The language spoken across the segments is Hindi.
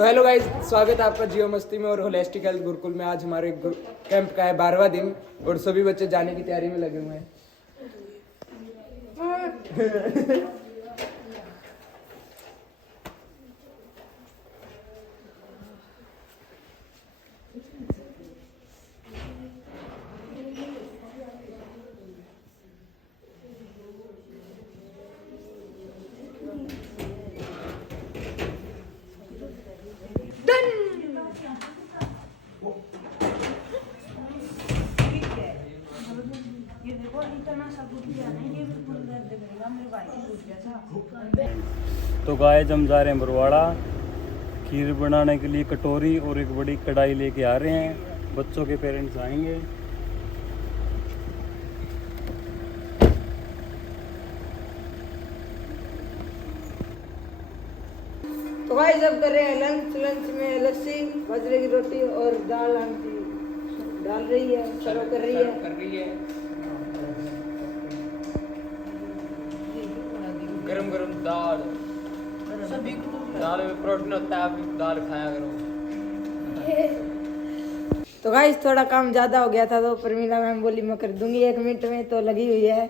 तो हेलो गाइस, स्वागत है आपका जियो मस्ती में और होलिस्टिक हेल्थ गुरुकुल में। आज हमारे कैंप का है 12वां दिन और सभी बच्चे जाने की तैयारी में लगे हुए हैं। तो गाइस हम जा रहे हैं बरवाड़ा। खीर बनाने के लिए कटोरी और एक बड़ी कढ़ाई लेके आ रहे हैं। बच्चों के पेरेंट्स आएंगे। तो गाइस अब कर रहे हैं लंच में लस्सी, बाजरे की रोटी और दाल आंटी डाल रही है, सर्व कर रही है। गरम गरम दाल, दाल में प्रोटीन होता है, आप दाल खाया करो। तो गाइस थोड़ा काम ज्यादा हो गया था तो प्रमीला मैम बोली मैं कर दूंगी 1 मिनट में, तो लगी हुई है।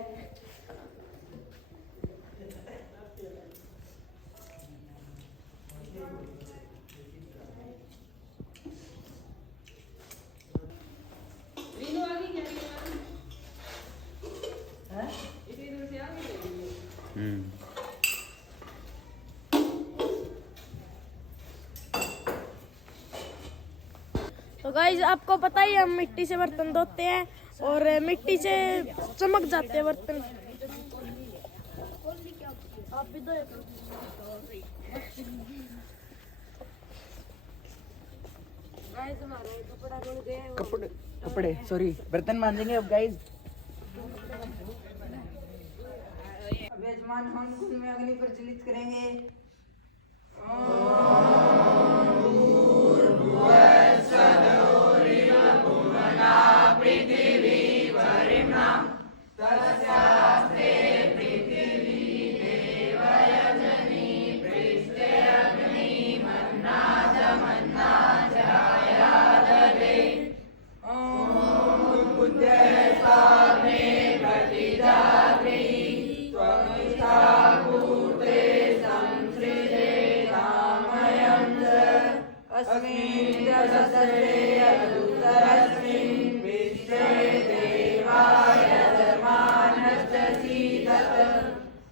तो गाइस आपको पता ही है, हम मिट्टी से बर्तन धोते हैं और मिट्टी से चमक जाते हैं बर्तन। आप भी धोए कपड़े सॉरी बर्तन मांजेंगे अब गाइस। यजमान हम कुंड में अग्नि प्रज्वलित करेंगे।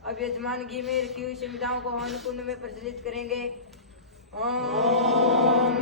अब यजमान घी में रखी हुई संविधाओं को हवन कुंड में प्रज्वलित करेंगे। ओम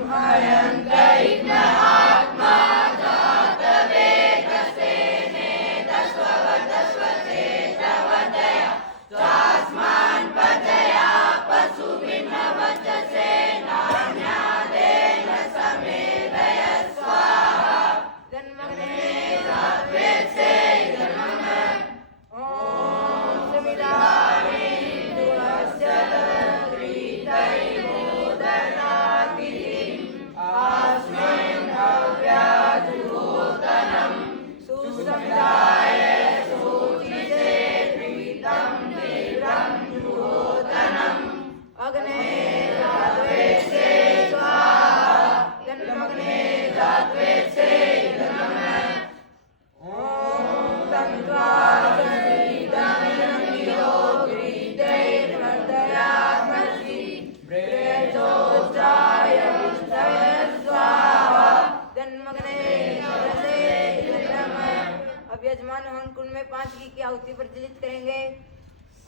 यजमान हवन कुंड में 5 घी की आहुति प्रज्वलित करेंगे।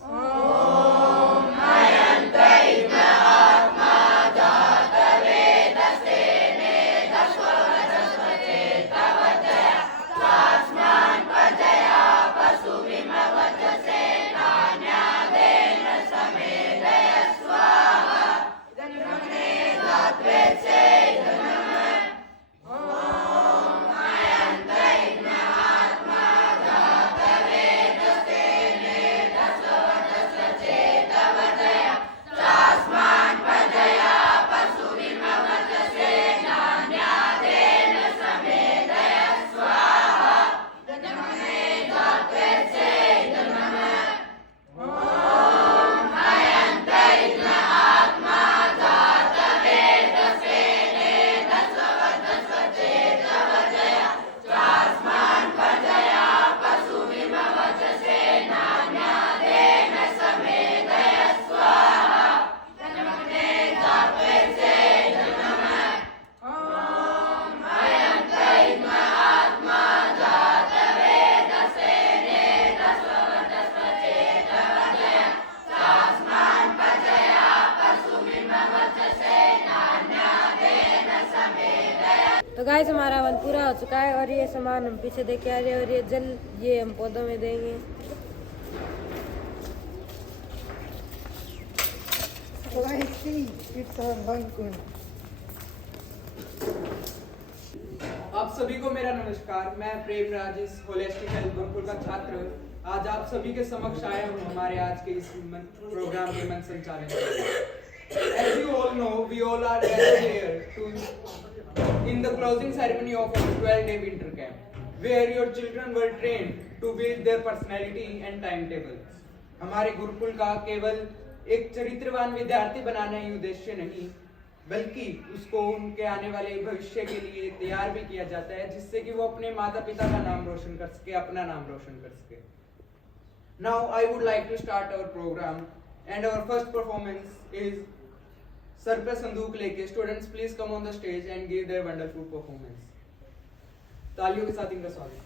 ओम तो गाइस हमारा वन पूरा हो चुका है और ये सामान हम पीछे दे के आ रहे हैं और ये हम पौधों में देंगे। तो गाइस इट्स आवर वन। आप सभी को मेरा नमस्कार। मैं प्रेम राजेश होलिस्टिक हेल्थ गुरुकुल का छात्र आज आप सभी के समक्ष आया हूँ हमारे आज के इस प्रोग्राम के मंच संचालन। As you all know, we all are gathered here in the closing ceremony of our 12-day winter camp, where your children were trained to build their personality and timetable. हमारे गुरुकुल का केवल एक चरित्रवान विद्यार्थी बनाना ही उद्देश्य नहीं, बल्कि उसको उनके आने वाले भविष्य के लिए तैयार भी किया जाता है, जिससे कि वो अपने माता पिता का नाम रोशन कर सके, अपना नाम रोशन कर सके। Now I would like to start our program, and our first performance is sir पे संदूक लेके। Students please come on the stage and give their wonderful performance. तालियों के साथ इनका स्वागत।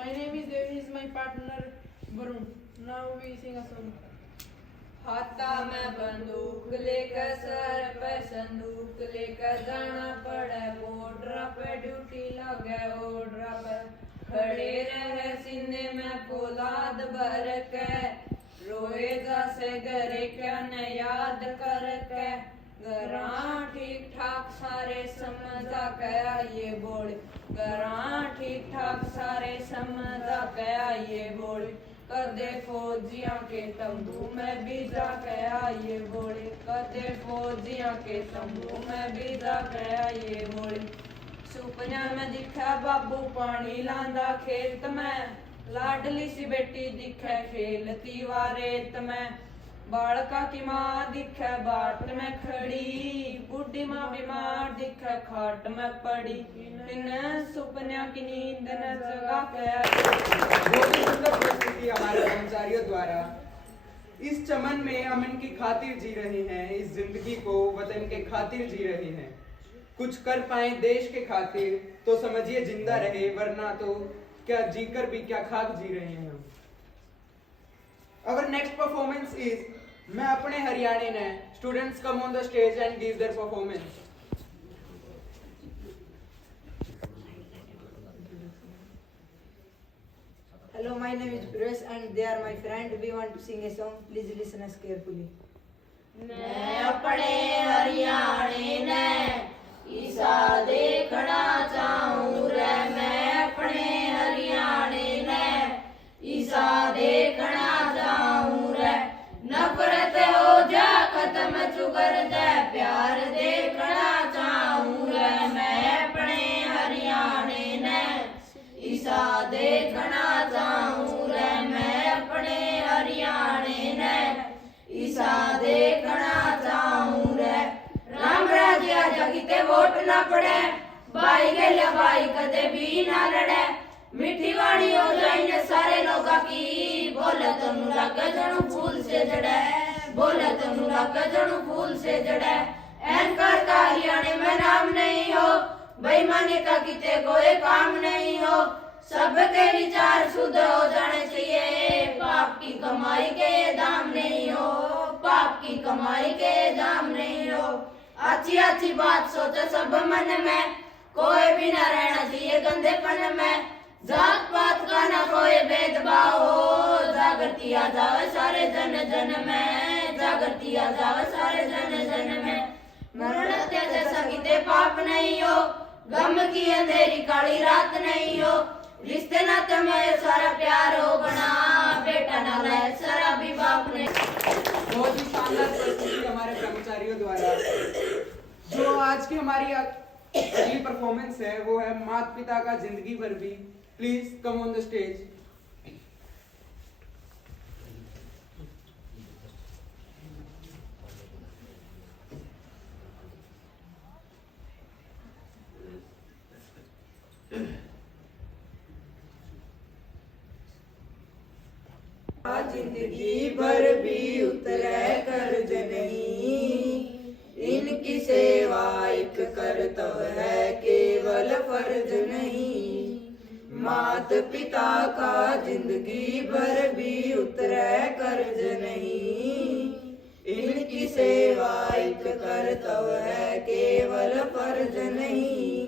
My name is Dev, he is my partner Varun. Now we sing a song. हाथा में बंदूक लेकर सर पे संदूक लेकर जाना पड़े बॉर्डर पे ड्यूटी लगे ऑर्डर पे खड़े रहे सीने में फौलाद भर के रोए जैसे घरे क्या न याद कर के घरा ठीक ठाक सारे समझा क्या ये बोल घरा ठीक ठाक सारे समझा क्या ये बोल कर दे फौजियां के तंबू में भी जा गया ये बोले कर दे फौजियां के तंबू में भी जा गया ये बोले सुपना में दिखा बाबू पानी लांदा खेत में लाडली सी बेटी दिखे खेलती वारेत में बालका की माँ दिखे बाट में खड़ी बूढ़ी माँ बीमार दिखे खाट में पड़ी इन सुपना की नींद न जगा गया। बहुत ही सुंदर प्रस्तुति हमारे कर्मचारियों द्वारा। इस चमन में हम इनकी खातिर जी रहे हैं, इस जिंदगी को वतन के खातिर जी रहे हैं। कुछ कर पाए देश के खातिर तो समझिए जिंदा रहे, वरना तो क्या जीकर भी क्या खाक जी रहे हैं हम। Our next performance is मैं अपने हरियाणे ने। Students come on the stage and give their performance. Hello, my name is Prash and they are my friend. We want to sing a song. Please listen us carefully. मैं अपने हरियाणे ने ईसा देखना चाहूँ रे। मैं अपने हरियाणे ने ईसा देखना चाहूँ रे। नफरत हो जा खत्म चुकर दे प्यार देखना चाहूँ रे। मैं अपने हरियाणे ने ईसा देखना चाहूँ रे। मैं अपने हरियाणे ने ईसा देखना चाहूँ रे। राम राज्य आजा किते वोट ना पड़े, भाई गेल्या भाई कदे भी ना लड़े। मीठी वाणी हो जाए सारे लोगा की, बोले तनु लागे जणु फूल से जड़े, बोले तनु लागे जणु फूल से जड़े। अहंकार का हरियाणे में नाम नहीं हो, बेईमानी का किते कोई काम नहीं हो। सबके विचार शुद्ध हो जाने चाहिए, पाप की कमाई के दाम नहीं हो, पाप की कमाई के दाम नहीं हो। अच्छी अच्छी बात सोचो सब मन में, कोई भी ना रहना चाहिए गंदेपन में। जात पात का ना कोई भेदभाव हो, जागृति आ जावे सारे जन जन में, जागृति आ जावे सारे जन जन में। मरण हत्या जैसा किते पाप नहीं हो, गम की अंधेरी काली रात नहीं हो। रिश्ते नाते में सारा प्यार हो बना, बेटा ना लाए सारा भी बाप ने। बहुत ही शानदार प्रस्तुति हमारे कर्मचारियों द्वारा। जो आज की हमारी अगली परफॉर्मेंस है वो है माता पिता का जिंदगी भर भी। Please come on the stage. जिंदगी भर भी उतरे कर्ज नहीं, इनकी सेवा एक कर्तव्य है केवल फर्ज नहीं। मात पिता का जिंदगी भर भी उतरे कर्ज नहीं। इनकी सेवा एक कर्तव्य है केवल फर्ज नहीं।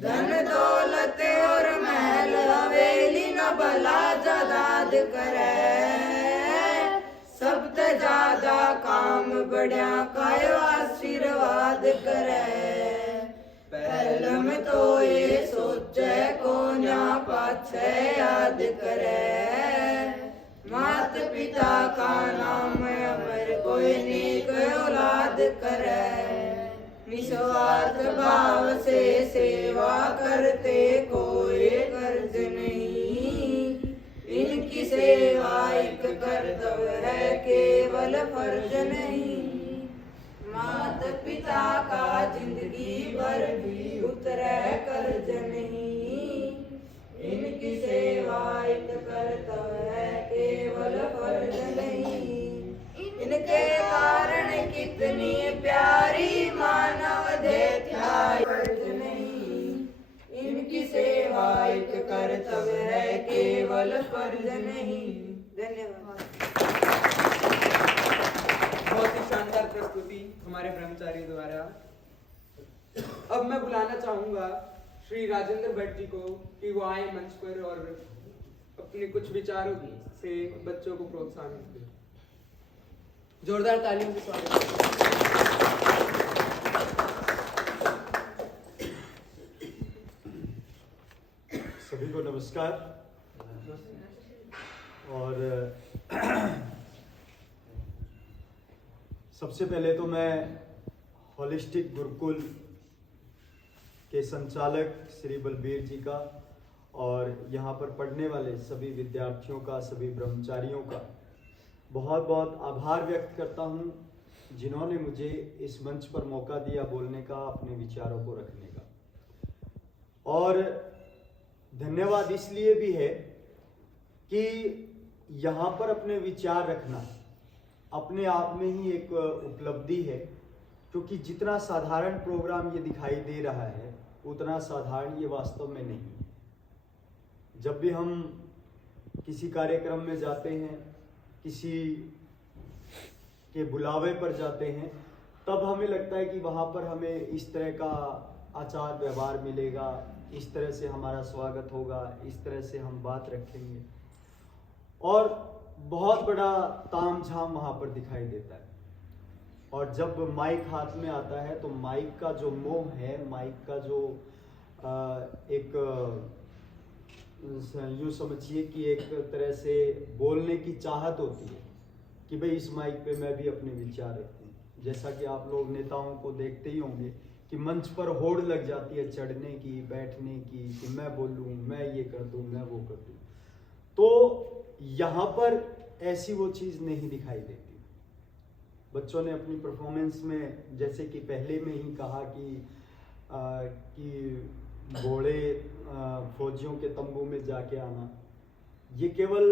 धन दौलत और महल हवेली न भला जदाद करे। सबसे ज्यादा काम बढ़िया कायो आशीर्वाद करे। पहले में तो ये सोचे को ना पाछे याद करे। मात पिता का नाम अमर कोई नेक औलाद करे। निस्वार्थ भाव से सेवा करते कोई कर्ज नहीं। इनकी सेवा एक कर्तव्य है केवल फर्ज नहीं। मात पिता का जिंदगी भर भी उतरे कर्ज नहीं। इनकी सेवा एक कर्तव्य है केवल फर्ज नहीं। इनके कारण कितनी प्यारी मानव देता फर्ज नहीं। इनकी सेवा एक कर्तव्य है केवल फर्ज नहीं। धन्यवाद। बहुत ही शानदार प्रस्तुति हमारे ब्रह्मचारी द्वारा। अब मैं बुलाना चाहूंगा श्री राजेंद्र भट्ट जी को कि वो आए मंच पर और अपने कुछ विचारों से बच्चों को प्रोत्साहित करें। जोरदार तालियों से स्वागत सभी को नमस्कार। और सबसे पहले तो मैं होलिस्टिक गुरुकुल के संचालक श्री बलबीर जी का और यहाँ पर पढ़ने वाले सभी विद्यार्थियों का, सभी ब्रह्मचारियों का बहुत बहुत आभार व्यक्त करता हूँ, जिन्होंने मुझे इस मंच पर मौका दिया बोलने का, अपने विचारों को रखने का। और धन्यवाद इसलिए भी है कि यहाँ पर अपने विचार रखना अपने आप में ही एक उपलब्धि है, क्योंकि जितना साधारण प्रोग्राम ये दिखाई दे रहा है उतना साधारण ये वास्तव में नहीं है। जब भी हम किसी कार्यक्रम में जाते हैं, किसी के बुलावे पर जाते हैं, तब हमें लगता है कि वहाँ पर हमें इस तरह का आचार व्यवहार मिलेगा, इस तरह से हमारा स्वागत होगा, इस तरह से हम बात रखेंगे, और बहुत बड़ा तामझाम वहाँ पर दिखाई देता है। और जब माइक हाथ में आता है तो माइक का जो मोह है, माइक का जो एक यूँ समझिए कि एक तरह से बोलने की चाहत होती है कि भाई इस माइक पे मैं भी अपने विचार रखूँ। जैसा कि आप लोग नेताओं को देखते ही होंगे कि मंच पर होड़ लग जाती है चढ़ने की, बैठने की, कि मैं बोलूँ, मैं ये कर दूँ, मैं वो कर दूँ। तो यहाँ पर ऐसी वो चीज़ नहीं दिखाई देती। बच्चों ने अपनी परफॉर्मेंस में, जैसे कि पहले में ही कहा कि घोड़े फौजियों के तंबू में जाके आना, ये केवल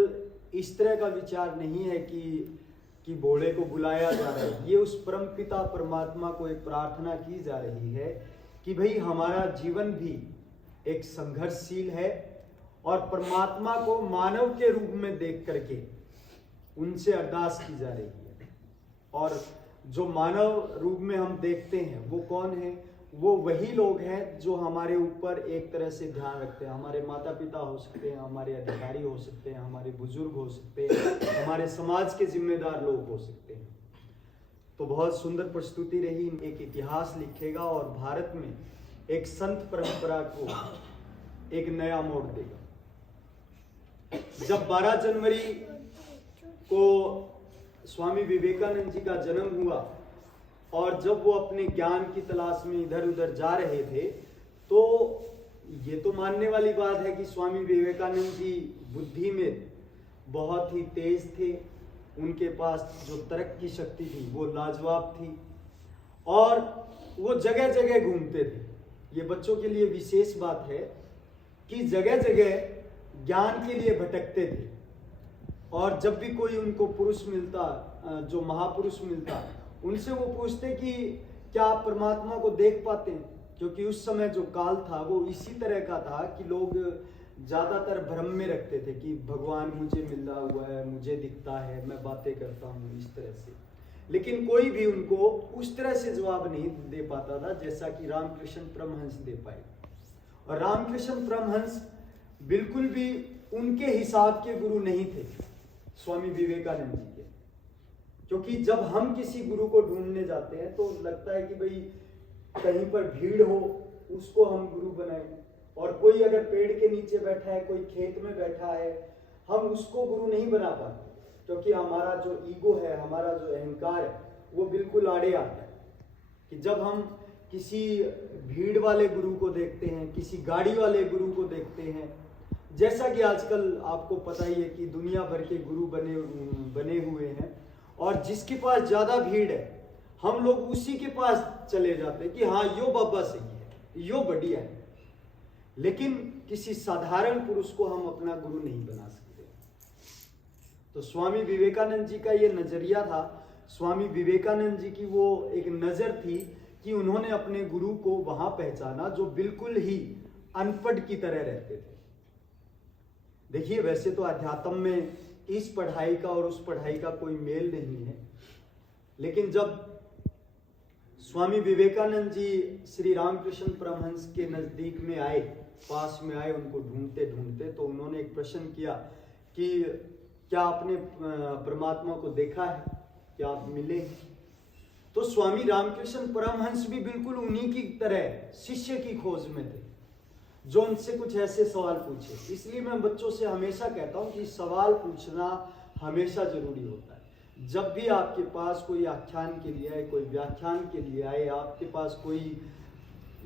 इस तरह का विचार नहीं है कि घोड़े को बुलाया जा रहा है। ये उस परमपिता परमात्मा को एक प्रार्थना की जा रही है कि भाई हमारा जीवन भी एक संघर्षशील है, और परमात्मा को मानव के रूप में देख करके उनसे अरदास की जा रही है। और जो मानव रूप में हम देखते हैं वो कौन है? वो वही लोग हैं जो हमारे ऊपर एक तरह से ध्यान रखते हैं। हमारे माता पिता हो सकते हैं, हमारे अधिकारी हो सकते हैं, हमारे बुजुर्ग हो सकते हैं, हमारे समाज के जिम्मेदार लोग हो सकते हैं। तो बहुत सुंदर प्रस्तुति रही, एक इतिहास लिखेगा और भारत में एक संत परंपरा को एक नया मोड़ देगा। जब 12 जनवरी को स्वामी विवेकानंद जी का जन्म हुआ और जब वो अपने ज्ञान की तलाश में इधर उधर जा रहे थे, तो ये तो मानने वाली बात है कि स्वामी विवेकानंद जी बुद्धि में बहुत ही तेज थे। उनके पास जो तर्क की शक्ति थी वो लाजवाब थी, और वो जगह जगह घूमते थे। ये बच्चों के लिए विशेष बात है कि जगह जगह ज्ञान के लिए भटकते थे, और जब भी कोई उनको पुरुष मिलता, जो महापुरुष मिलता, उनसे वो पूछते कि क्या आप परमात्मा को देख पाते हैं? क्योंकि उस समय जो काल था वो इसी तरह का था कि लोग ज़्यादातर भ्रम में रखते थे कि भगवान मुझे मिला हुआ है, मुझे दिखता है, मैं बातें करता हूँ इस तरह से। लेकिन कोई भी उनको उस तरह से जवाब नहीं दे पाता था जैसा कि रामकृष्ण परमहंस दे पाए। और रामकृष्ण परमहंस बिल्कुल भी उनके हिसाब के गुरु नहीं थे स्वामी विवेकानंद जी के। क्योंकि जब हम किसी गुरु को ढूंढने जाते हैं तो लगता है कि भाई कहीं पर भीड़ हो उसको हम गुरु बनाएं, और कोई अगर पेड़ के नीचे बैठा है, कोई खेत में बैठा है, हम उसको गुरु नहीं बना पाते क्योंकि हमारा जो ईगो है, हमारा जो अहंकार है, वो बिल्कुल आड़े आता है। कि जब हम किसी भीड़ वाले गुरु को देखते हैं, किसी गाड़ी वाले गुरु को देखते हैं, जैसा कि आजकल आपको पता ही है कि दुनिया भर के गुरु बने हुए हैं, और जिसके पास ज़्यादा भीड़ है हम लोग उसी के पास चले जाते हैं कि हाँ यो बाबा सही है, यो बढ़िया है। लेकिन किसी साधारण पुरुष को हम अपना गुरु नहीं बना सकते। तो स्वामी विवेकानंद जी का ये नजरिया था, स्वामी विवेकानंद जी की वो एक नजर थी कि उन्होंने अपने गुरु को वहां पहचाना जो बिल्कुल ही अनपढ़ की तरह रहते थे। देखिए, वैसे तो अध्यात्म में इस पढ़ाई का और उस पढ़ाई का कोई मेल नहीं है, लेकिन जब स्वामी विवेकानंद जी श्री रामकृष्ण परमहंस के नजदीक में आए, पास में आए, उनको ढूंढते ढूंढते, तो उन्होंने एक प्रश्न किया कि क्या आपने परमात्मा को देखा है, क्या आप मिले? तो स्वामी रामकृष्ण परमहंस भी बिल्कुल उन्हीं की तरह शिष्य की खोज में थे जो उनसे कुछ ऐसे सवाल पूछे। इसलिए मैं बच्चों से हमेशा कहता हूं कि सवाल पूछना हमेशा जरूरी होता है। जब भी आपके पास कोई आख्यान के लिए आए, कोई व्याख्यान के लिए आए, आपके पास कोई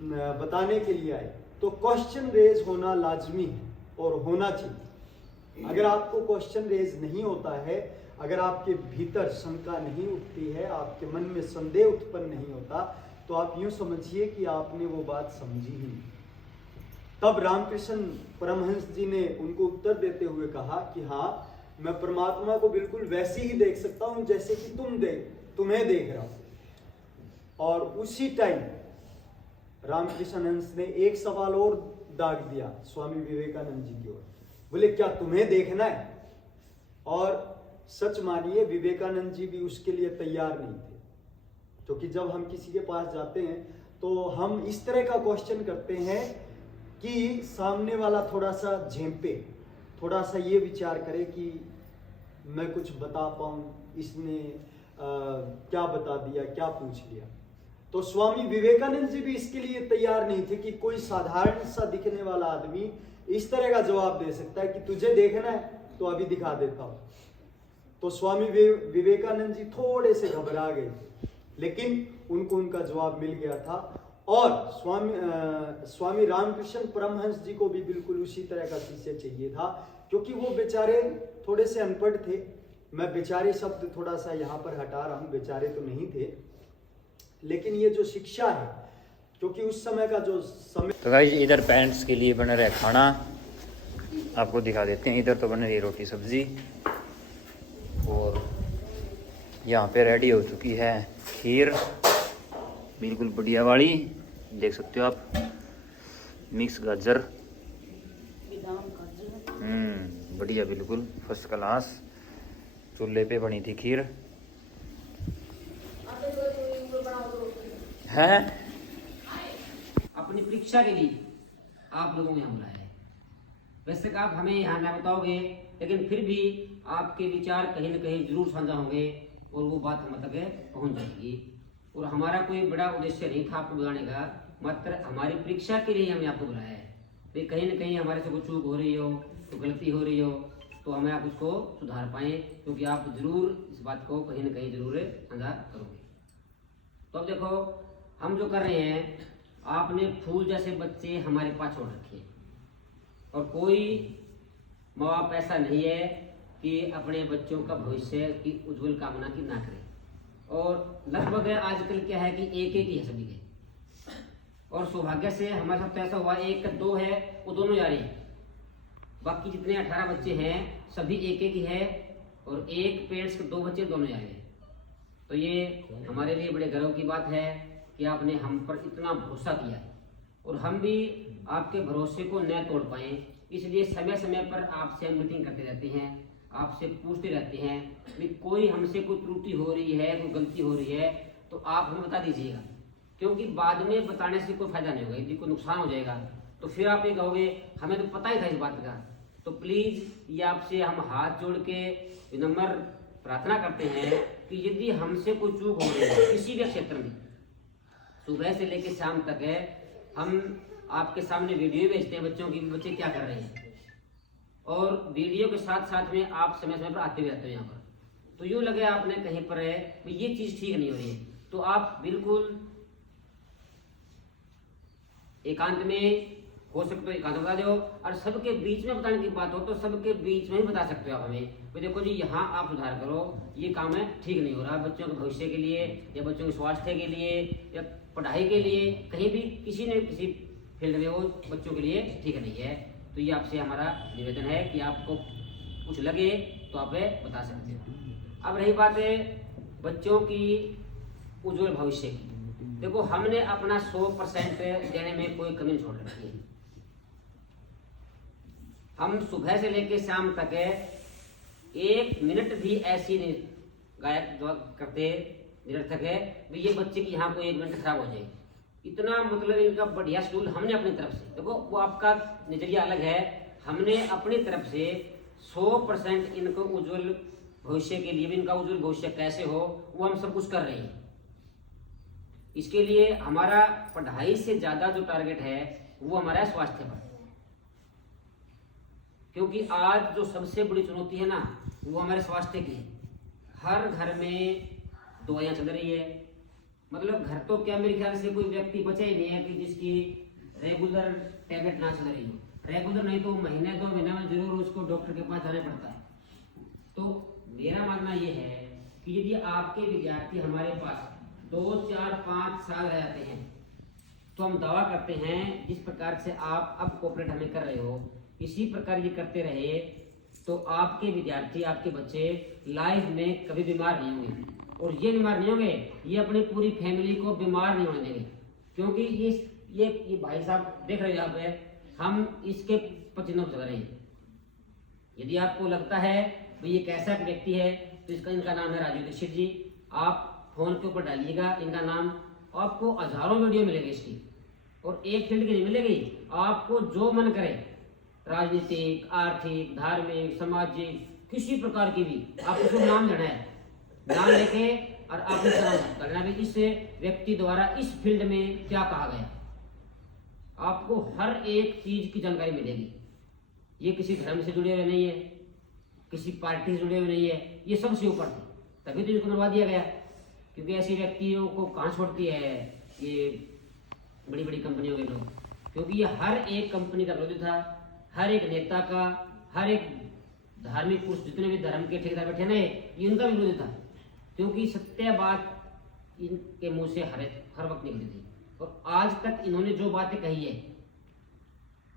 बताने के लिए आए, तो क्वेश्चन रेज होना लाजमी है और होना चाहिए। अगर आपको क्वेश्चन रेज नहीं होता है, अगर आपके भीतर शंका नहीं उठती है, आपके मन में संदेह उत्पन्न नहीं होता, तो आप यूं समझिए कि आपने वो बात समझी ही नहीं। तब रामकृष्ण परमहंस जी ने उनको उत्तर देते हुए कहा कि हाँ, मैं परमात्मा को बिल्कुल वैसे ही देख सकता हूं जैसे कि तुम्हें देख रहा हूं। और उसी टाइम रामकृष्ण हंस ने एक सवाल और दाग दिया स्वामी विवेकानंद जी की ओर। बोले, क्या तुम्हें देखना है? और सच मानिए, विवेकानंद जी भी उसके लिए तैयार नहीं थे। क्योंकि जब हम किसी के पास जाते हैं तो हम इस तरह का क्वेश्चन करते हैं कि सामने वाला थोड़ा सा झेंपे, थोड़ा सा ये विचार करे कि मैं कुछ बता पाऊँ, इसने क्या बता दिया, क्या पूछ लिया। तो स्वामी विवेकानंद जी भी इसके लिए तैयार नहीं थे कि कोई साधारण सा दिखने वाला आदमी इस तरह का जवाब दे सकता है कि तुझे देखना है तो अभी दिखा देता हूँ। तो स्वामी विवेकानंद जी थोड़े से घबरा गए, लेकिन उनको उनका जवाब मिल गया था। और स्वामी रामकृष्ण परमहंस जी को भी बिल्कुल उसी तरह का शिष्य चाहिए था, क्योंकि वो बेचारे थोड़े से अनपढ़ थे। मैं बेचारे शब्द थोड़ा सा यहाँ पर हटा रहा हूँ, बेचारे तो नहीं थे, लेकिन ये जो शिक्षा है, क्योंकि उस समय का जो समय। तो गाइस, इधर पेरेंट्स के लिए बन रहा है खाना, आपको दिखा देते हैं। इधर तो बन रही है रोटी सब्जी, और यहाँ पे रेडी हो चुकी है खीर, बिल्कुल बढ़िया वाली, देख सकते हो आप। मिक्स गाजर, बढ़िया, बिल्कुल फर्स्ट क्लास। चूल्हे पे बनी थी खीर है। अपनी परीक्षा के लिए आप लोगों ने यहाँ बुलाया है। वैसे कि आप हमें यहाँ ना बताओगे, लेकिन फिर भी आपके विचार कहीं ना कहीं जरूर साझा होंगे और वो बात हम तक पहुँच जाएगी। और हमारा कोई बड़ा उद्देश्य नहीं था आपको बुलाने का, मात्र हमारी परीक्षा के लिए हमने आपको बुलाया है। तो कहीं ना कहीं हमारे से कोई चूक हो रही हो, तो गलती हो रही हो, तो हमें आप उसको सुधार पाएँ, क्योंकि आप जरूर इस बात को कहीं ना कहीं जरूर साझा करोगे। तो अब देखो, हम जो कर रहे हैं, आपने फूल जैसे बच्चे हमारे पास छोड़ रखे हैं, और कोई माँ बाप ऐसा नहीं है कि अपने बच्चों का भविष्य की उज्जवल कामना की ना करे। और लगभग आजकल क्या है कि एक ही है सभी के, और सौभाग्य से हमारे साथ ऐसा हुआ, एक का दो है, वो दोनों जा रहे हैं। बाकी जितने 18 बच्चे हैं सभी एक ही है, और एक पेरेंट्स के 2 बच्चे दोनों जा रहे हैं। तो ये हमारे लिए बड़े गर्व की बात है कि आपने हम पर इतना भरोसा किया है, और हम भी आपके भरोसे को न तोड़ पाए, इसलिए समय समय पर आपसे हम मीटिंग करते रहते हैं, आपसे पूछते रहते हैं कि कोई हमसे कोई त्रुटि हो रही है, कोई गलती हो रही है तो आप हमें बता दीजिएगा, क्योंकि बाद में बताने से कोई फायदा नहीं होगा। यदि कोई नुकसान हो जाएगा तो फिर आप ये कहोगे हमें तो पता ही था इस बात का। तो प्लीज़ ये आपसे हम हाथ जोड़ के विनम्र प्रार्थना करते हैं कि यदि हमसे कोई चूक हो रही है किसी भी क्षेत्र में, सुबह से लेकर शाम तक है, हम आपके सामने वीडियो भेजते हैं बच्चों की, बच्चे क्या कर रहे हैं, और वीडियो के साथ साथ में आप समय समय पर आते भी रहते हो यहाँ पर। तो यूँ लगे आपने कहीं पर है कि ये चीज़ ठीक नहीं हो रही है, तो आप बिल्कुल एकांत में हो सकते हो एकांत बता दो, और सबके बीच में बताने की बात हो तो सबके बीच में ही बता सकते हो आप हमें कि देखो जी यहाँ आप सुधार करो, ये काम है ठीक नहीं हो रहा, बच्चों के भविष्य के लिए या बच्चों के स्वास्थ्य के लिए या पढ़ाई के लिए, कहीं भी किसी न किसी फील्ड में वो बच्चों के लिए ठीक नहीं है। तो ये आपसे हमारा निवेदन है कि आपको कुछ लगे तो आप बता सकते हो। अब रही बात है बच्चों की उज्जवल भविष्य की, देखो हमने अपना 100% देने में कोई कमी नहीं छोड़ रखी है। हम सुबह से लेकर शाम तक 1 मिनट भी ऐसी नहीं गायब करते निरर्थक है भी ये बच्चे की यहाँ कोई 1 मिनट खराब हो जाए, इतना मतलब इनका बढ़िया शेड्यूल हमने अपनी तरफ से, देखो वो आपका नजरिया अलग है, हमने अपनी तरफ से 100% इनको उज्जवल भविष्य के लिए भी, इनका उज्जवल भविष्य कैसे हो वो हम सब कुछ कर रहे हैं। इसके लिए हमारा पढ़ाई से ज्यादा जो टारगेट है वो हमारा स्वास्थ्य पर, क्योंकि आज जो सबसे बड़ी चुनौती है ना वो हमारे स्वास्थ्य की है। हर घर में दवाइयाँ चल रही है, मतलब घर तो क्या मेरे ख्याल से कोई व्यक्ति बचा ही नहीं है कि जिसकी रेगुलर टैबलेट ना चल रही हो। रेगुलर नहीं तो महीने 2 महीने में जरूर उसको डॉक्टर के पास जाना पड़ता है। तो मेरा मानना ये है कि यदि आपके विद्यार्थी हमारे पास 2, 4, 5 साल रह जाते हैं तो हम दावा करते हैं जिस प्रकार से आप अब कोऑपरेट हमें कर रहे हो इसी प्रकार ये करते रहे तो आपके विद्यार्थी, आपके बच्चे लाइफ में कभी बीमार नहीं होंगे, और ये बीमार नहीं होंगे, ये अपनी पूरी फैमिली को बीमार नहीं होने देंगे। क्योंकि ये भाई साहब देख रहे हो यहाँ पे, हम इसके पचिन्हों चल रहे हैं। यदि आपको लगता है कि ये कैसा व्यक्ति है तो इनका नाम है राजू दीक्षित जी। आप फोन के ऊपर डालिएगा इनका नाम, आपको हजारों वीडियो मिलेगी इसकी, और एक फील्ड की नहीं मिलेगी, आपको जो मन करे राजनीतिक, आर्थिक, धार्मिक, सामाजिक, किसी प्रकार की भी आपको जो नाम लेना है, नाम लेके और आपने नाम करना भी इस व्यक्ति द्वारा इस फील्ड में क्या कहा गया, आपको हर एक चीज की जानकारी मिलेगी। ये किसी धर्म से जुड़े हुए नहीं है, किसी पार्टी से जुड़े हुए नहीं है, ये सबसे ऊपर थे, तभी तो इसको मरवा दिया गया। क्योंकि ऐसे व्यक्तियों को कहाँ छोड़ती है ये बड़ी बड़ी कंपनियों के लोग, क्योंकि ये हर एक कंपनी का विरोधी था, हर एक नेता का, हर एक धार्मिक पुरुष, जितने भी धर्म के ठेकेदार बैठे ना ये उनका भी विरोधी था, क्योंकि सत्य बात इनके मुंह से हर वक्त निकली थी। और आज तक इन्होंने जो बातें कही है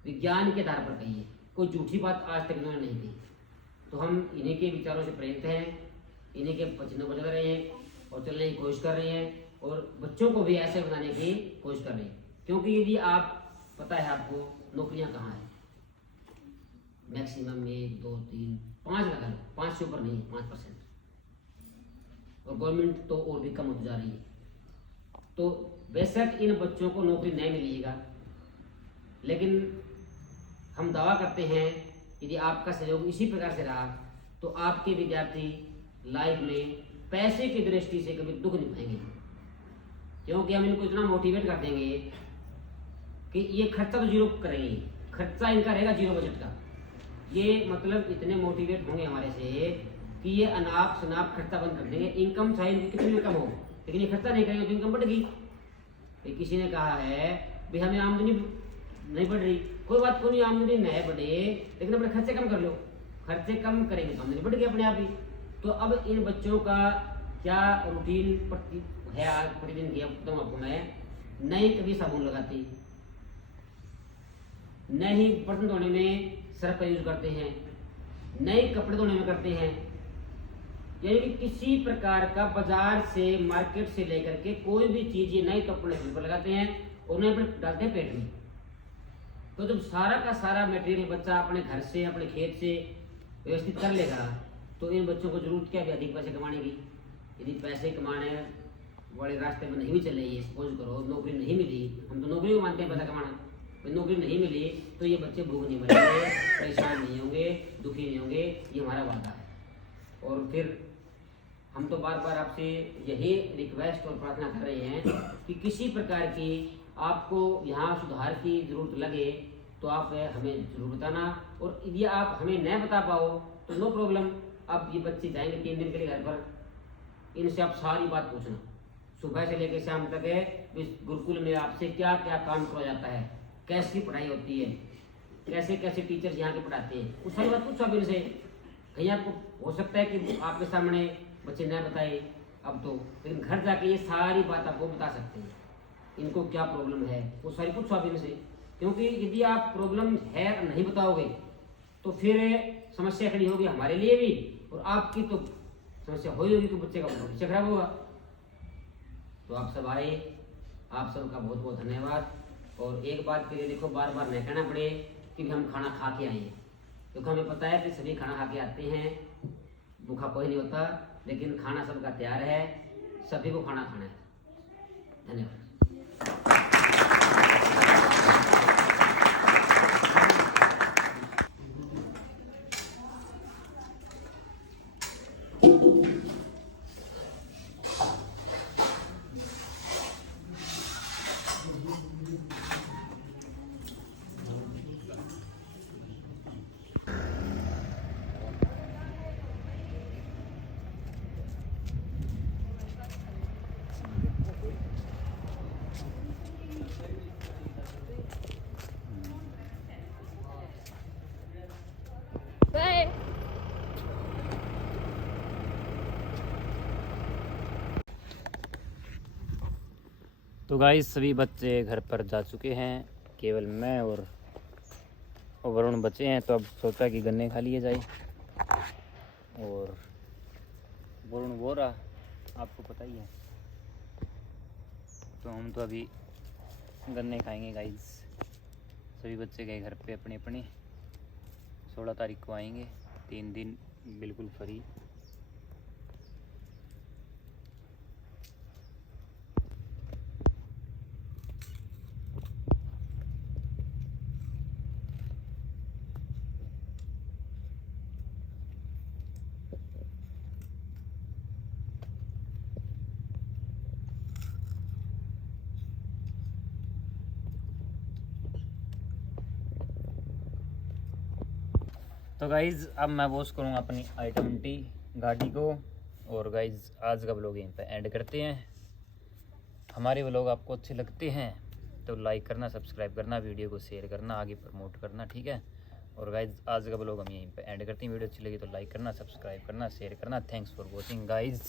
विज्ञान के आधार पर कही है, कोई झूठी बात आज तक इन्होंने नहीं कही। तो हम इन्हीं के विचारों से प्रेरित हैं, इन्हीं के पसीनों बदल रहे हैं और चलने की कोशिश कर रहे हैं, और बच्चों को भी ऐसे बनाने की कोशिश कर रहे हैं। क्योंकि यदि आप पता है आपको नौकरियां कहाँ है, मैक्सिमम 1, 2, 3, 5 लगा लो, 5 से ऊपर नहीं, 5%, और गवर्नमेंट तो और भी कम होती जा रही है। तो बेशक इन बच्चों को नौकरी नहीं मिलेगा, लेकिन हम दावा करते हैं यदि आपका सहयोग इसी प्रकार से रहा तो आपके विद्यार्थी लाइफ में पैसे की दृष्टि से कभी दुख नहीं पाएंगे, क्योंकि हम इनको इतना मोटिवेट कर देंगे कि ये खर्चा तो जीरो करेंगे, खर्चा इनका रहेगा जीरो बजट का। ये मतलब इतने मोटिवेट होंगे हमारे से कि ये अनाप शनाप खर्चा बंद कर देंगे। इनकम चाहे इनकी कितनी भी कम हो, लेकिन ये खर्चा नहीं करेंगे तो इनकम बढ़ेगी। किसी ने कहा है भाई हमें आमदनी नहीं बढ़ रही, कोई बात कोई नहीं, आमदनी नहीं बढ़े लेकिन अपने खर्चे कम कर लो, खर्चे कम करेंगे तो आमदनी बढ़ गई अपने आप ही। तो अब इन बच्चों का क्या रूटीन है आज प्रतिदिन की, अब तो आपको मैं नहीं कभी साबुन लगाती, न ही बर्तन धोने में सर्फ का यूज करते हैं, नए कपड़े धोने में करते हैं, यानी कि किसी प्रकार का बाजार से मार्केट से लेकर के कोई भी चीज ये नए कपड़े पर लगाते हैं और उन्हें डालते हैं पेट में। तो जब सारा का सारा मटेरियल बच्चा अपने घर से अपने खेत से व्यवस्थित कर लेगा तो इन बच्चों को जरूरत क्या भी अधिक पैसे कमाने की। यदि पैसे कमाने बड़े रास्ते में नहीं भी चले, ये सपोज करो नौकरी नहीं मिली, हम तो नौकरी को मानते हैं पैसा कमाना, तो नौकरी नहीं मिली तो ये बच्चे भूख नहीं मरेंगे, परेशान नहीं होंगे, दुखी नहीं होंगे, ये हमारा वादा है। और फिर हम तो बार बार आपसे यही रिक्वेस्ट और प्रार्थना कर रहे हैं कि किसी प्रकार की आपको यहाँ सुधार की जरूरत लगे तो आप हमें जरूर बताना, और यदि आप हमें नहीं बता पाओ तो नो प्रॉब्लम, अब ये बच्चे जाएंगे 3 दिन के लिए घर पर, इनसे आप सारी बात पूछना, सुबह से लेकर शाम तक है इस गुरुकुल में आपसे क्या क्या काम किया जाता है, कैसी पढ़ाई होती है, कैसे कैसे टीचर्स यहाँ के पढ़ाते हैं, उस सारी बात पूछो आप इनसे। कहीं आपको हो सकता है कि आपके सामने बच्चे न बताए अब तो, लेकिन घर जाके ये सारी बात आपको बता सकते हैं, इनको क्या प्रॉब्लम है वो सारी पूछो आप इनसे। क्योंकि यदि आप प्रॉब्लम है नहीं बताओगे तो फिर समस्या खड़ी होगी हमारे लिए भी, और आपकी तो समस्या होगी तो बच्चे का भविष्य खराब होगा। तो आप सब आए, आप सबका बहुत बहुत धन्यवाद। और एक बात के लिए देखो, बार बार नहीं कहना पड़े कि हम खाना खा के आए, क्योंकि हमें पता है कि सभी खाना खा के आते हैं, भूखा कोई नहीं होता, लेकिन खाना सबका तैयार है, सभी को खाना खाना है। धन्यवाद। बाय। तो गाइस सभी बच्चे घर पर जा चुके हैं, केवल मैं और वरुण बचे हैं। तो अब सोचा कि गन्ने खा लिए जाए, और वरुण बोल रहा आपको पता ही है, तो हम तो अभी गन्ने खाएंगे गाइस। सभी बच्चे गए घर पे अपने अपने, 16 तारीख को आएंगे, 3 दिन बिल्कुल फ्री। तो गाइज़ अब मैं वॉश करूँगा अपनी i20 गाड़ी को। और गाइज़ आज का व्लॉग यहीं पे एंड करते हैं। हमारे व्लॉग आपको अच्छे लगते हैं तो लाइक करना, सब्सक्राइब करना, वीडियो को शेयर करना, आगे प्रमोट करना, ठीक है। और गाइज़ आज का व्लॉग हम यहीं पे एंड करते हैं। वीडियो अच्छी लगी तो लाइक करना, सब्सक्राइब करना, शेयर करना। Thanks for watching guys.